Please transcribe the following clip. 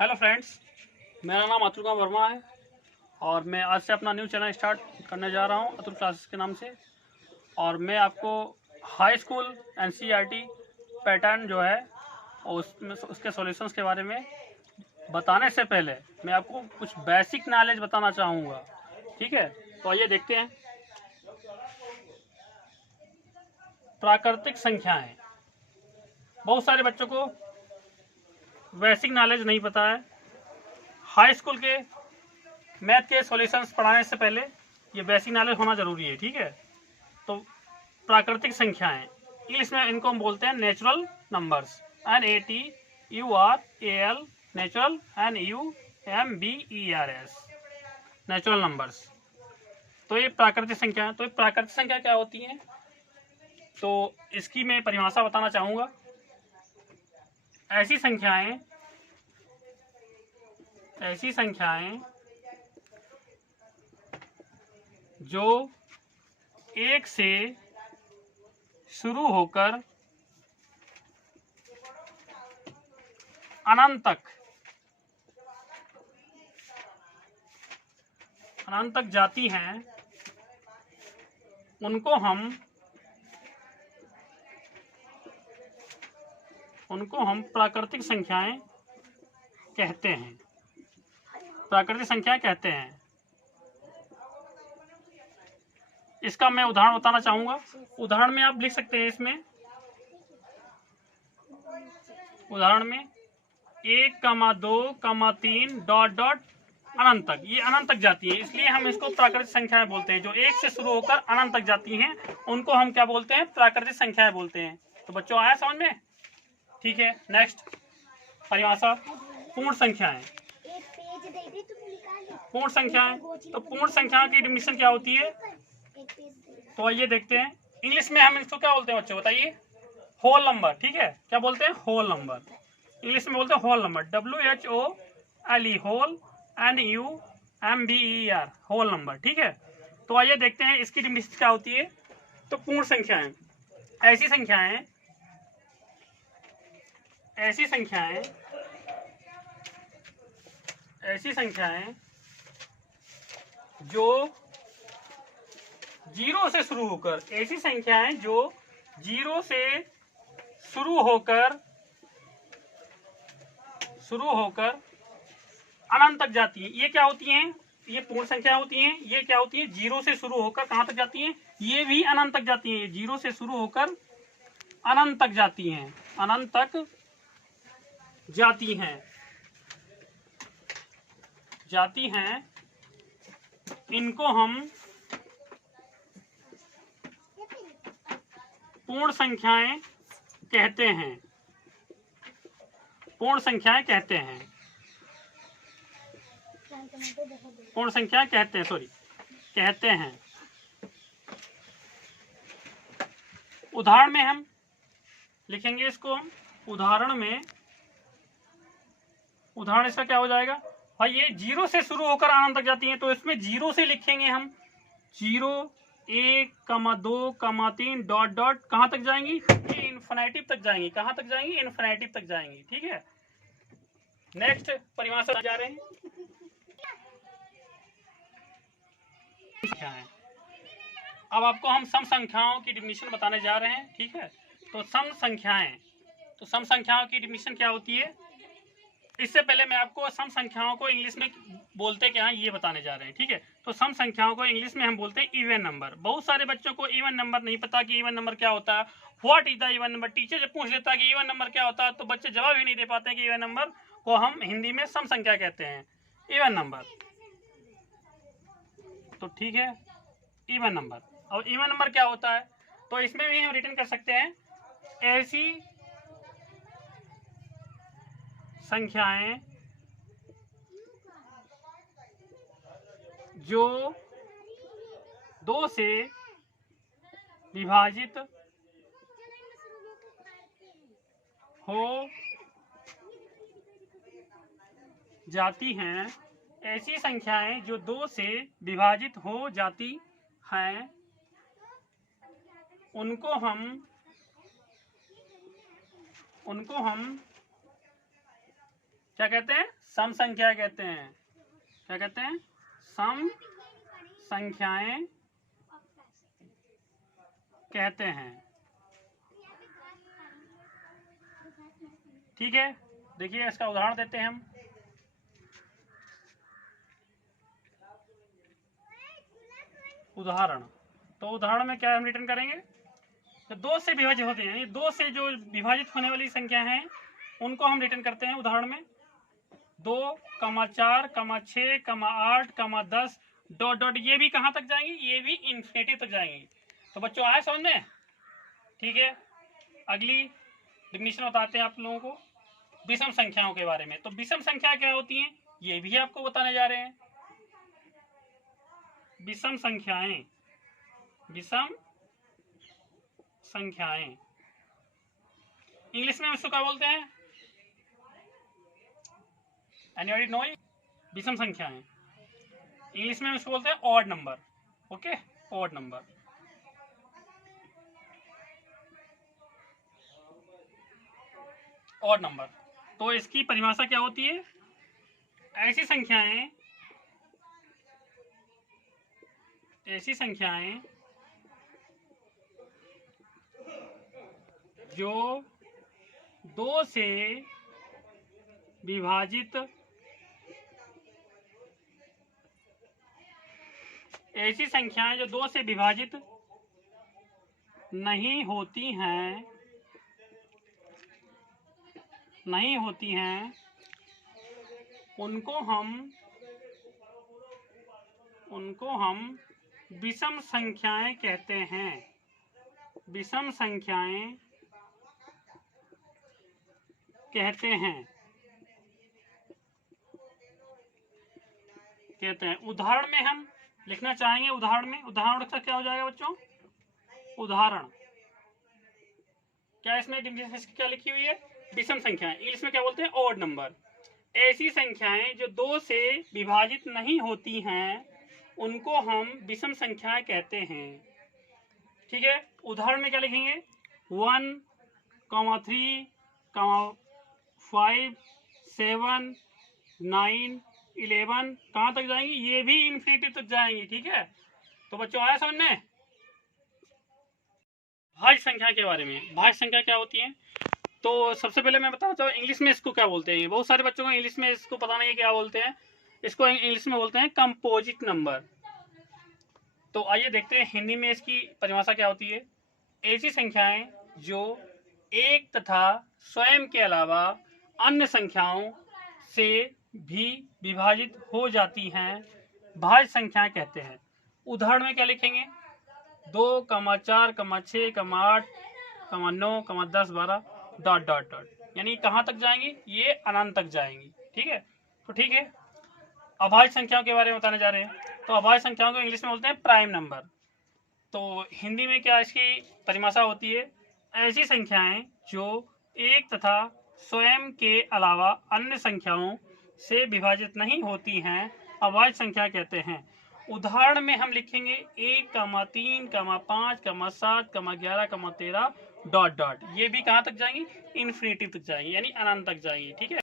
Hello friends, मेरा नाम अतुल वर्मा है और मैं आज से अपना न्यू चैनल स्टार्ट करने जा रहा हूं अतुल क्लासेस के नाम से। और मैं आपको हाई स्कूल एनसीईआरटी पैटर्न जो है उसके सॉल्यूशंस के बारे में बताने से पहले मैं आपको कुछ बेसिक नॉलेज बताना चाहूँगा। ठीक है, तो आइए देखते हैं। प्राकृतिक संख्याएं, बहुत सारे बच्चों को बेसिक नॉलेज नहीं पता है। हाई स्कूल के मैथ के सॉल्यूशंस पढ़ाने से पहले ये बेसिक नॉलेज होना जरूरी है। ठीक है, तो प्राकृतिक संख्याएं, इंग्लिश में इनको हम बोलते हैं natural numbers, NATURAL, natural, NUMBERS, natural numbers. तो ये प्राकृतिक संख्या है। तो ये प्राकृतिक संख्या क्या होती है, तो इसकी मैं परिभाषा बताना चाहूँगा। ऐसी संख्याएं जो एक से शुरू होकर अनंत तक जाती हैं, उनको हम प्राकृतिक संख्याएं कहते हैं। प्राकृतिक संख्याएं कहते हैं। इसका मैं उदाहरण बताना चाहूंगा। उदाहरण में आप लिख सकते हैं, इसमें उदाहरण में 1, 2, 3 ... अनंत तक, ये अनंत तक जाती है, इसलिए हम इसको प्राकृतिक संख्याएं बोलते हैं। जो एक से शुरू होकर अनंत तक जाती हैं उनको हम क्या बोलते हैं, प्राकृतिक संख्याएं बोलते हैं। तो बच्चों आया समझ में? ठीक है, नेक्स्ट परिभाषा, पूर्ण संख्याएं। पूर्ण संख्याएं, तो पूर्ण संख्या की डिफिनेशन क्या होती है, तो आइए देखते हैं। इंग्लिश में हम इसको क्या बोलते हैं बच्चों, बताइए? Whole number. ठीक है, क्या बोलते हैं? Whole number. इंग्लिश में बोलते हैं whole number, WHOLE, whole, NUMBER, whole number. ठीक है, तो आइए देखते हैं इसकी डिफिनेशन क्या होती है। तो पूर्ण संख्याएं, ऐसी संख्याएं जो जीरो से शुरू होकर, ऐसी संख्याएं जो जीरो से शुरू होकर अनंत तक जाती हैं। ये क्या होती हैं? ये पूर्ण संख्या होती हैं। ये क्या होती है? जीरो से शुरू होकर कहां तक जाती हैं? ये भी अनंत तक जाती हैं। जीरो से शुरू होकर अनंत तक जाती हैं, अनंत तक जाती हैं। इनको हम पूर्ण संख्याएं कहते हैं। पूर्ण संख्याएं कहते हैं। पूर्ण संख्या कहते हैं। उदाहरण में हम लिखेंगे इसको। हम उदाहरण इसका क्या हो जाएगा भाई? ये जीरो से शुरू होकर अनंत तक जाती हैं, तो इसमें जीरो से लिखेंगे हम 0, 1, 2, 3 ... कहां तक जाएंगी? ये इन्फिनिटी तक जाएंगी। कहां तक जाएंगी? इन्फिनिटी तक जाएंगी। ठीक है, नेक्स्ट परिभाषा जा रहे हैं। अब आपको हम सम संख्याओं की डिफिनेशन बताने जा रहे हैं। ठीक है, तो सम संख्याओं की डिफिनेशन क्या होती है? इससे पहले मैं आपको सम संख्याओं को इंग्लिश में बोलते क्या है ये बताने जा रहे हैं। ठीक है, तो सम संख्याओं को इंग्लिश में हम बोलते हैं इवन नंबर। बहुत सारे बच्चों को इवन नंबर नहीं पता कि इवन नंबर क्या होता है। What is the even number? Teacher जब पूछ लेता है कि इवन नंबर क्या होता है, तो बच्चे जवाब ही नहीं दे पाते कि इवन नंबर को हम हिंदी में सम संख्या कहते हैं, इवन नंबर। तो ठीक है, इवन नंबर। और इवन नंबर क्या होता है, तो इसमें भी हम रिटर्न कर सकते हैं, ऐसी संख्याएं जो 2 से विभाजित हो जाती हैं। ऐसी संख्याएं जो 2 से विभाजित हो जाती हैं, उनको हम क्या कहते हैं? सम संख्या कहते हैं। क्या कहते हैं? सम संख्याएं कहते हैं। ठीक है, देखिए इसका उदाहरण देते हैं हम। उदाहरण, तो उदाहरण में क्या हम रिटर्न करेंगे? तो 2 से विभाजित होते हैं, यानी 2 से जो विभाजित होने वाली संख्या हैं उनको हम रिटर्न करते हैं उदाहरण में। 2, 4, 6, 8, 10 डॉट डॉट, ये भी कहाँ तक जाएंगी? ये भी इन्फिनिटी तक जाएंगी। तो बच्चों आए समझ में? ठीक है, अगली डेफिनेशन बताते हैं आप लोगों को विषम संख्याओं के बारे में। तो विषम संख्या क्या होती हैं ये भी आपको बताने जा रहे हैं। विषम संख्याएं, विषम संख्याएं इंग्लिश में इसको क्या बोलते हैं? Anybody know? विषम संख्याएं इंग्लिश में इसको बोलते हैं odd number. Okay, odd number. Odd number, तो इसकी परिभाषा क्या होती है? ऐसी संख्याएं जो 2 से विभाजित, ऐसी संख्याएं जो 2 से विभाजित नहीं होती हैं, उनको हम विषम संख्याएं कहते हैं। विषम संख्याएं कहते हैं। उदाहरण में हम लिखना चाहेंगे, उदाहरण का क्या हो जाएगा बच्चों? उदाहरण क्या इसमें क्या लिखी हुई है? विषम संख्याएं, इंग्लिश में क्या बोलते हैं? Odd number. ऐसी संख्याएं जो 2 से विभाजित नहीं होती हैं उनको हम विषम संख्याएं कहते हैं। ठीक है, उदाहरण में क्या लिखेंगे? 1, 3, 5, 7, 9, 11 कहाँ तक जाएंगी? ये भी इन्फिनिटी तक जाएंगी। ठीक है, तो बच्चों आया समझ में? भाज्य संख्या के बारे में। भाज्य संख्या क्या होती है? तो सबसे पहले मैं बताना चाहूँ इंग्लिश में इसको क्या बोलते हैं। बहुत सारे बच्चों को इंग्लिश में इसको पता नहीं है क्या बोलते हैं। इसको इंग्लिश में बोलते हैं कंपोजिट नंबर। तो आइए देखते हैं हिंदी में इसकी परिभाषा क्या होती है। ऐसी संख्याएं जो एक तथा स्वयं के अलावा अन्य संख्याओं से भी विभाजित हो जाती हैं भाज्य संख्या कहते हैं। उदाहरण में क्या लिखेंगे? 2, 4, 6, 8, 9, 10, 12 डॉट डॉट डॉट, यानी कहाँ तक जाएंगी? ये अनंत तक जाएंगी। ठीक है, तो ठीक है, अभाज्य संख्याओं के बारे में बताने जा रहे हैं। तो अभाज्य संख्याओं को इंग्लिश में बोलते हैं प्राइम नंबर। तो हिंदी में क्या इसकी परिभाषा होती है? ऐसी संख्याएं जो एक तथा स्वयं के अलावा अन्य संख्याओं से विभाजित नहीं होती हैं अभाज्य संख्या कहते हैं। उदाहरण में हम लिखेंगे 1, 3, 5, 7, 11, 13 डॉट डॉट, ये भी कहाँ तक जाएंगी? इन्फिनिटी तक जाएंगी, यानी अनंत तक जाएंगी। ठीक है।